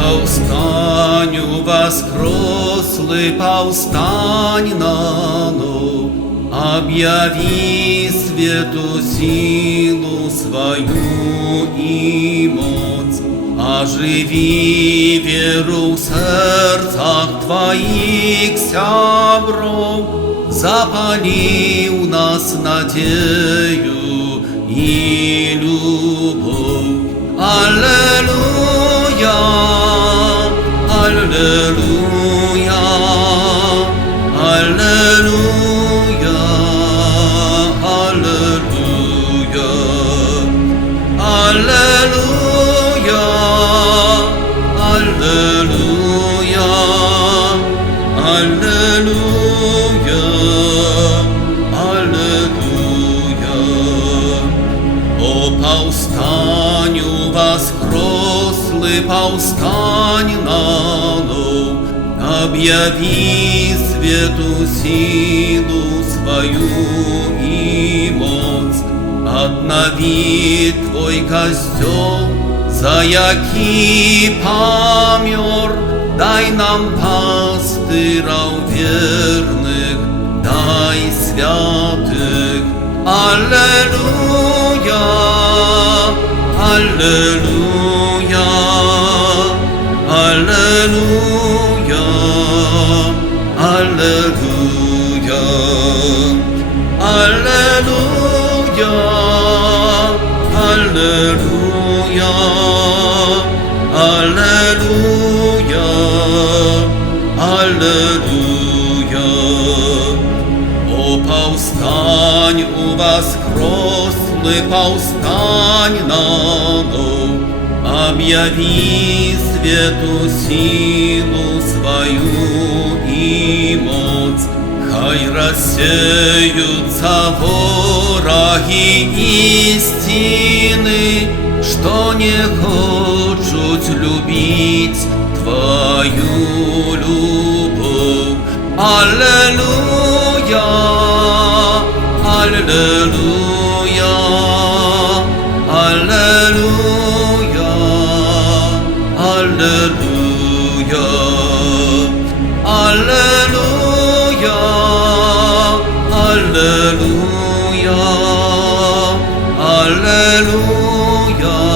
повстанию воскрослый, повстань нано, объяви свету силу свою и моц, оживи веру в сердцах твоих сябров, запали у нас надею и любовь. Аллилуйя, аллилуйя, аллилуйя, аллилуйя, аллилуйя, аллилуйя, аллилуйя, аллилуйя. О повстанию воскрослый, повстань нано, объяви свету силу свою и моц, обнови твой костел, за який помер, дай нам пастыров верных, дай святых. Аллилуйя, аллилуйя, аллилуйя, аллилуйя, аллилуйя, аллилуйя, аллилуйя, аллилуйя. О повстань у воскрослый, повстань нано, объяви свету силу свою и моц, хай рассеются враги истины, что не хочут любить твою любовь. Аллилуйя, аллилуйя, аллилуйя, аллилуйя, аллилуйя, аллилуйя, аллилуйя.